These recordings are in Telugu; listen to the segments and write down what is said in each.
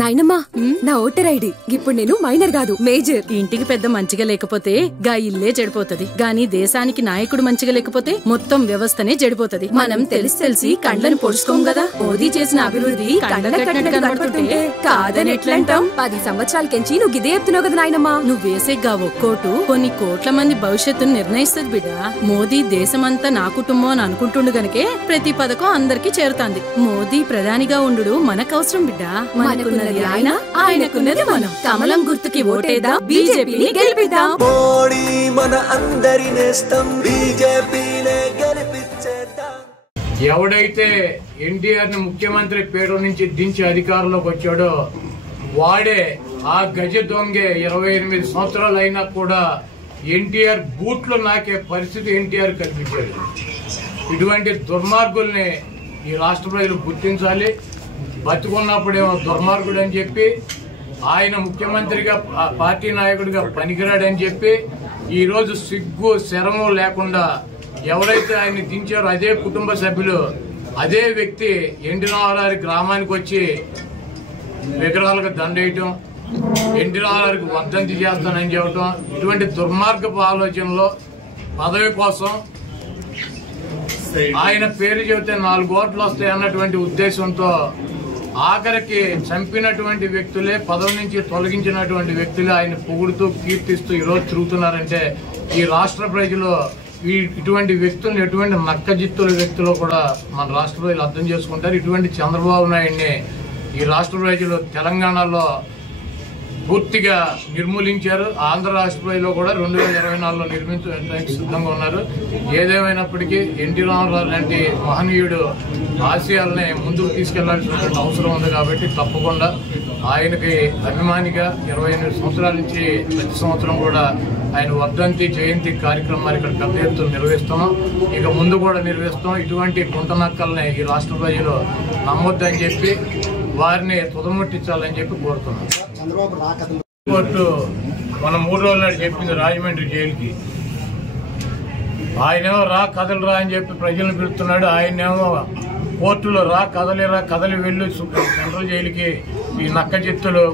నాయనమ్మా నా ఓటర్ ఐడి ఇప్పుడు నేను మైనర్ కాదు మేజర్. ఇంటికి పెద్ద మంచిగా లేకపోతే గా ఇల్లే చెడిపోతది, గాని దేశానికి నాయకుడు మంచిగా లేకపోతే మొత్తం వ్యవస్థనే చెడిపోతది. మనం తెలిసి కండ్లను పొడుచుకోం కదా. మోదీ చేసిన అభివృద్ధి కండ్లకు కట్టినట్టు కనపడుతుంటే కాదని ఎట్లంటాం? 10 సంవత్సరాలకెంచి నువ్వు గిదే చెప్తున్నావు కదా నాయనమ్మా. నువ్వు వేసేగా ఒక్కోటు కొన్ని కోట్ల మంది భవిష్యత్తును నిర్ణయిస్తుంది బిడ్డ. మోదీ దేశమంతా నా కుటుంబం అని అనుకుంటుండు గనకే ప్రతి పథకం అందరికి చేరుతాంది. మోదీ ప్రధానిగా ఉండు మనకు అవసరం బిడ్డ. మనకున్నది ఆయన, ఆయనకున్నది మనం. కమలం గుర్తుకి ఓటేద్దాం, బీజేపీని గెలిపిద్దాం. మోడీ మన అందరి నేస్తం, బీజేపీనే గెలిపించేద్దాం. ఎవడైతే ఎన్టీఆర్ ని ముఖ్యమంత్రి పేరు నుంచి దించి అధికారంలోకి వచ్చాడో వాడే ఆ గజ దొంగే 28 సంవత్సరాలు అయినా కూడా ఎన్టీఆర్ బూట్లు నాకే పరిస్థితి ఎన్టీఆర్ కల్పించాడు. ఇటువంటి దుర్మార్గుల్ని ఈ రాష్ట్ర ప్రజలు గుర్తించాలి. బతుకున్నప్పుడేమో దుర్మార్గుడు అని చెప్పి, ఆయన ముఖ్యమంత్రిగా పార్టీ నాయకుడిగా పనికిరాడని చెప్పి, ఈ రోజు సిగ్గు శరము లేకుండా ఎవరైతే ఆయన్ని దించారో అదే కుటుంబ సభ్యులు, అదే వ్యక్తి ఎన్టీ రామారావు గ్రామానికి వచ్చి విగ్రహాలకు దండేయటం, ఎన్టీ రామారావుకి వర్ధంతి చేస్తానని చెప్పటం, ఇటువంటి దుర్మార్గపు ఆలోచనలో పదవి కోసం ఆయన పేరు చెబితే 4 ఓట్లు వస్తాయి అన్నటువంటి ఉద్దేశంతో ఆఖరికి చంపినటువంటి వ్యక్తులే, పదవి నుంచి తొలగించినటువంటి వ్యక్తులే ఆయన పొగుడుతూ కీర్తిస్తూ ఈరోజు తిరుగుతున్నారంటే ఈ రాష్ట్ర ప్రజలు ఇటువంటి వ్యక్తులను ఎటువంటి నక్కజిత్తుల వ్యక్తులు కూడా మన రాష్ట్ర ప్రజలు అర్థం చేసుకుంటారు. ఇటువంటి చంద్రబాబు నాయుడిని ఈ రాష్ట్ర ప్రజలు తెలంగాణలో పూర్తిగా నిర్మూలించారు. ఆంధ్ర రాష్ట్ర ప్రజలు కూడా 2024లో నిర్మించడానికి సిద్ధంగా ఉన్నారు. ఏదేమైనప్పటికీ ఎన్టీ రామారావు లాంటి మహనీయుడు ఆశయాలని ముందుకు తీసుకెళ్లాల్సినటువంటి అవసరం ఉంది కాబట్టి తప్పకుండా ఆయనకి అభిమానిగా 28 సంవత్సరాల నుంచి ప్రతి సంవత్సరం కూడా ఆయన వర్ధంతి జయంతి కార్యక్రమాలు ఇక్కడ పెద్ద ఎత్తున నిర్వహిస్తున్నాం. ఇక ముందు కూడా నిర్వహిస్తాం. ఇటువంటి కుంటనక్కల్ని ఈ రాష్ట్ర ప్రజలు నమ్మొద్దని చెప్పి వారిని తుదముట్టించాలని చెప్పి కోరుతున్నాం. కోర్టు మన 3 రోజుల నాడు చెప్పింది రాజమండ్రి జైలుకి. ఆయనేమో రా కదలరా అని చెప్పి ప్రజలను పిలుస్తున్నాడు. ఆయనేమో కోర్టులో రా కదలిరా కదలి వెళ్ళు సెంట్రల్ జైలుకి. ఈ నక్క చిత్తులు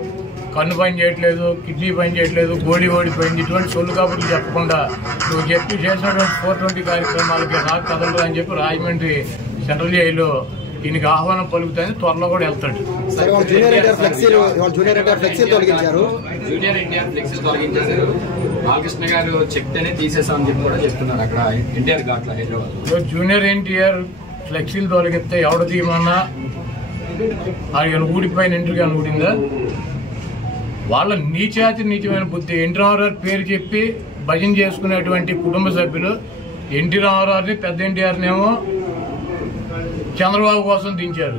కన్ను పని చేయట్లేదు, కిడ్నీ పని చేయట్లేదు, గోళీ ఓడిపోయింది, ఇటువంటి సొల్లు కాబట్టి చెప్పకుండా నువ్వు చెప్పి చేసినటువంటి 420 కార్యక్రమాలకి రా కదలరా అని చెప్పి రాజమండ్రి సెంట్రల్ జైలు దీనికి ఆహ్వానం పలుకుతాయని త్వరలో కూడా వెళ్తాడు. జూనియర్ ఎన్టీఆర్ ఫ్లెక్సీలు తొలగించారు. బాలకృష్ణ గారు చెప్తేనే తీసేసామని చెప్పి కూడా చెప్తున్నారు అక్కడ ఎన్టీఆర్ ఘాట్ల హైదరాబాద్. జూనియర్ ఎన్టీఆర్ ఫ్లెక్సీలు తొలగిస్తే ఎవడ తీయమన్నా ఆయన ఊడిపోయిన ఇంటికి ఊడిందా? వాళ్ళ నీచమైన బుద్ధి. ఎన్టీ రామారావు పేరు చెప్పి భజన చేసుకునేటువంటి కుటుంబ సభ్యులు ఎన్టీ రామారావుని, పెద్ద ఎన్టీఆర్ని ఏమో చంద్రబాబు కోసం దించారు.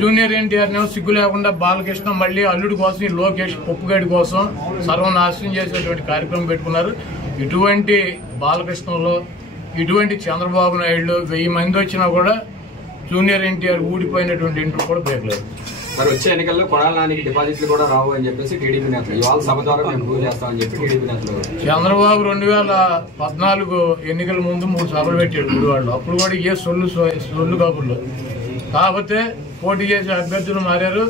జూనియర్ ఎన్టీఆర్ నేమో సిగ్గు లేకుండా బాలకృష్ణ మళ్ళీ అల్లుడి కోసం, లోకేష్ పొప్పుగడి కోసం సర్వనాశనం చేసేటువంటి కార్యక్రమం పెట్టుకున్నారు. ఇటువంటి బాలకృష్ణలో ఇటువంటి చంద్రబాబు నాయుడు 1000 మంది వచ్చినా కూడా జూనియర్ ఎన్టీఆర్ ఊడిపోయినటువంటి ఇంట్లో కూడా పేర్లేదు. మరి వచ్చే ఎన్నికల్లో కొడాల నానికి డిపాజిట్లు కూడా రావు అని చెప్పేసి టీడీపీ నేతలు ఇవాళ సభ ద్వారా మేము ప్రూవ్ చేస్తామని చెప్పి టీడీపీ నేతలు. చంద్రబాబు 2014 ఎన్నికల ముందు 3 సభలు పెట్టాడు గుడివాడలో. అప్పుడు కూడా ఏ సొల్లు కబుర్లు. కాకపోతే పోటీ చేసే అభ్యర్థులు మారారు,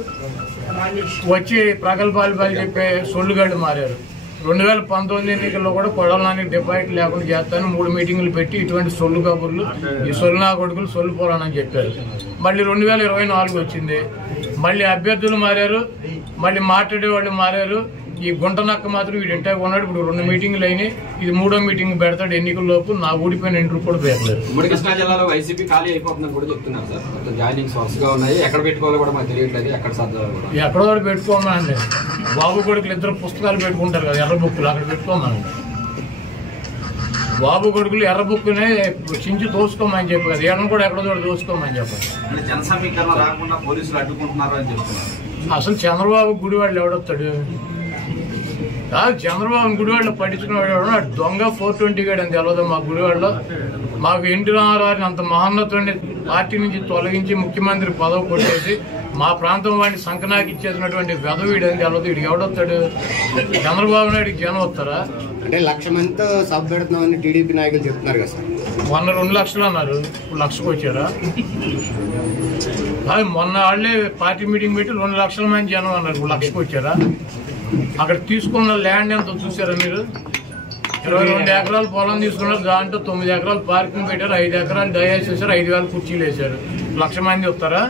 వచ్చి ప్రగల్భాలు చెప్పే సొల్లుగాళ్ళు మారారు. 2019 ఎన్నికల్లో కూడా కొడాల నానికి డిపాజిట్ లేకుండా చేస్తాను 3 మీటింగులు పెట్టి ఇటువంటి సొల్లు కబుర్లు, ఈ సొల్లు నా కొడుకులు సొల్లు పోరానని చెప్పారు. మళ్ళీ 2024 వచ్చింది, మళ్ళీ అభ్యర్థులు మారారు, మళ్ళీ మాట్లాడే వాళ్ళు మారారు. ఈ గుంట నక్క మాత్రం వీడు ఇంటే ఉన్నాడు. ఇప్పుడు 2 మీటింగులు అయినాయి, ఇది 3వ మీటింగ్ పెడతాడు ఎన్నికల్లోపు. నా ఊడిపోయిన ఇంటర్ కూడా పేర్లేదు. ఉమ్మడి కృష్ణా జిల్లాలో వైసీపీ ఖాళీ అయిపోతుందని కూడా చెప్తున్నారు సార్. మొత్తం జాయినింగ్స్ వరుసగా ఉన్నాయి. ఎక్కడ పెట్టుకోవాలో కూడా మాకు తెలియట్లేదు. ఎక్కడ సర్దాలో కూడా ఎక్కడో కూడా పెట్టుకోమండి. బాబు కొడుకులు 2 పుస్తకాలు పెట్టుకుంటారు కదా, ఎర్ర బుక్కులు, అక్కడ పెట్టుకోమండి. బాబు కొడుకులు ఎర్ర బుక్కునే చించి దోసుకోమని చెప్పి కదా, ఎర్రను కూడా ఎక్కడో కూడా దోసుకోమని చెప్పారు. జన సమీకరణ రాకుండా పోలీసులు అడ్డుకుంటున్నారు అని చెప్తున్నారు. అసలు చంద్రబాబు గుడివాళ్ళు ఎవడొస్తాడు? చంద్రబాబు గుడివాళ్ళు పట్టించుకునేవాడు దొంగ 420 గాడు అని తెలియదు. మా గుడివాడలో మాకు ఎన్టీ రామారావుని అంత మహోన్నతుడిని పార్టీ నుంచి తొలగించి ముఖ్యమంత్రి పదవి కొట్టేసి మా ప్రాంతం వాడిని సంకనాకి ఇచ్చేసినటువంటి వెధవీడు అని తెలియదు. వీడికి ఎవడొస్తాడు? చంద్రబాబు నాయుడికి జనం వస్తారా? అంటే 1,00,000 మందితో సభ పెడుతున్నామని టీడీపీ నాయకులు చెప్తున్నారు కదా సార్. 2 లక్షలు అన్నారు, ఇప్పుడు 1,00,000కి వచ్చారా? అది మొన్న వాళ్ళే పార్టీ మీటింగ్ పెట్టి 2 లక్షల మంది జనం అన్నారు. 1 లక్షకు వచ్చారా? అక్కడ తీసుకున్న ల్యాండ్ ఎంత చూసారా మీరు? 22 ఎకరాలు పొలం తీసుకున్నారు. దాంట్లో 9 ఎకరాలు పార్కింగ్ పెట్టారు, 5 ఎకరాలు డయాస్ వేశారు, 5,000 కుర్చీలు వేశారు. 1,00,000 మంది వస్తారా?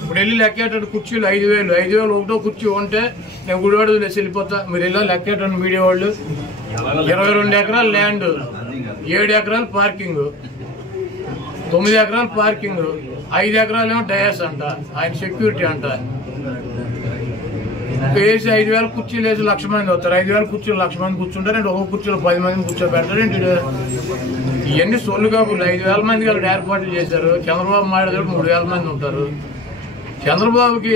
ఇప్పుడు వెళ్ళి లెక్కేటట్టు కుర్చీలు 5,000 ఒకటో కుర్చీ ఉంటే నేను గుడివాడ వేసి వెళ్ళిపోతా. మీరు వెళ్ళా లెక్కేటండి మీడియా వాళ్ళు. 22 ఎకరాలు ల్యాండ్, 7 ఎకరాలు పార్కింగ్, 9 ఎకరాలు పార్కింగ్, 5 ఎకరాలు ఏమో డయాస్ అంట, ఆయన సెక్యూరిటీ అంట. వేసి 5,000 కుర్చీలు వేసి 1,00,000 మంది వస్తారు. 5,000 కుర్చీలు 1,00,000 మంది కూర్చుంటారు. అంటే ఒక కుర్చీలో 10 మందిని కూర్చోబెడతారు. ఇవన్నీ సొల్లు కాపులు. 5,000 మందికి వాళ్ళు ఏర్పాట్లు చేశారు. చంద్రబాబు మాట్లాడే 3,000 మంది ఉంటారు. చంద్రబాబుకి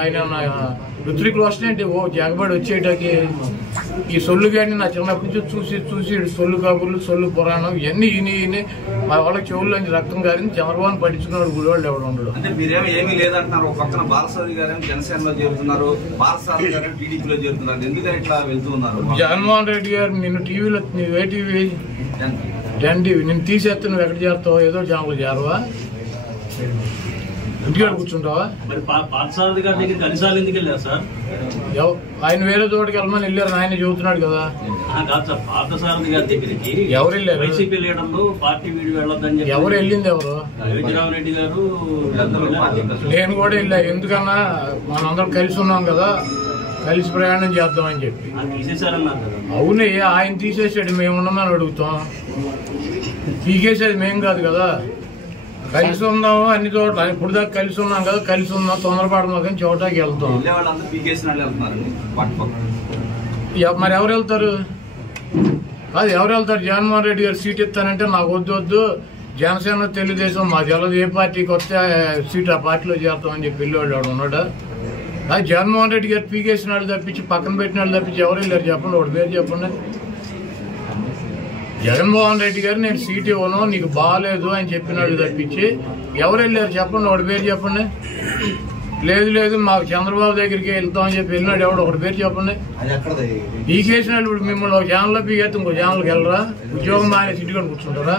ఆయన ఋత్విక్ రోషన్ ఏంటి ఓ జగబడి వచ్చేటకి ఈ సొల్లు కానీ నా చిన్నప్పటి నుంచి చూసి సొల్లు కబుర్లు, సొల్లు పురాణం ఇవన్నీ ఈయన మా వాళ్ళకి చెవుల్లోంచి రక్తం కారింది. చంద్రబాబు పట్టించుకున్నాడు గుడివాళ్ళు ఎవడు ఉండడు. అంటే మీరేమో ఏమీ లేదంటున్నారు. ఒక పక్కన బాలసారి గారు జనసేనలో చేరుతున్నారు, బాలసారి గారు టీడీపీలో చేరుతున్నారు. ఎందుకని ఇట్లా వెళ్తూ ఉన్నారు? జగన్మోహన్ రెడ్డి గారు నిన్ను టీవీలో ఏ టీవీ 10 టీవీ నిన్ను తీసేస్తే నువ్వు ఎక్కడ చేస్తావు? ఏదో ఛానల్ చేరవా? ఇంటికాడ కూర్చుంటావా? పార్థసారథి గారి దగ్గర కనీసాలు ఎందుకు వెళ్ళారు సార్? ఆయన వేరే చోటుకి వెళ్ళమని వెళ్ళారు. ఆయన చెబుతున్నాడు కదా. కాదు సార్, పార్థసారథి గారి దగ్గరికి ఎవరు వెళ్ళారు? వైసీపీ లీడర్లు పార్టీ వీడి వెళ్ళొద్దని చెప్పి. ఎవరు వెళ్ళింది? ఎవరు? అయోధ్యరావు రెడ్డి గారు. నేను కూడా వెళ్ళా. ఎందుకన్నా మనందరం కలిసి ఉన్నాం కదా, కలిసి ప్రయాణం చేద్దామని చెప్పి. తీసేశారన్నారు కదా. అవునే, ఆయన తీసేసాడు. మేము ఉన్నామని అడుగుతాం. పీకేసేది మేం కాదు కదా. కలిసి ఉన్నాము అన్ని చోట్ల. ఇప్పుడు దాకా కలిసి ఉన్నాం కదా, కలిసి ఉన్నాం. తొందరపడమా కానీ చోటకి వెళ్తాం. మరి ఎవరు వెళ్తారు? కాదు, ఎవరు వెళ్తారు? జగన్మోహన్ రెడ్డి గారు సీట్ ఇస్తానంటే నాకు వద్దు, జనసేన తెలుగుదేశం మా జలది ఏ పార్టీకి వస్తే సీట్ ఆ పార్టీలో చేస్తామని చెప్పి వెళ్ళేవాళ్ళు ఎవడు ఉన్నాడా? అది జగన్మోహన్ రెడ్డి గారు పీకేసిన వాళ్ళు తప్పించి, పక్కన పెట్టిన వాళ్ళు తప్పించి ఎవరు వెళ్ళారు చెప్పండి? ఒకటి పేరు చెప్పండి. జగన్మోహన్ రెడ్డి గారు నేను సీట్ ఇవ్వను, నీకు బాగాలేదు అని చెప్పినాడు తప్పించి ఎవరు వెళ్ళారు చెప్పండి? ఒకటి పేరు చెప్పండి. లేదు మాకు చంద్రబాబు దగ్గరికి వెళ్తామని చెప్పి వెళ్ళినాడు ఎవడు? ఒకటి పేరు చెప్పండి. పీకేసిన వాళ్ళు ఇప్పుడు మిమ్మల్ని ఒక ఛానల్లో పీకేస్తే ఇంకో ఛానల్కి వెళ్ళరా? ఉద్యోగం మానే సిటీలో కూర్చుంటారా?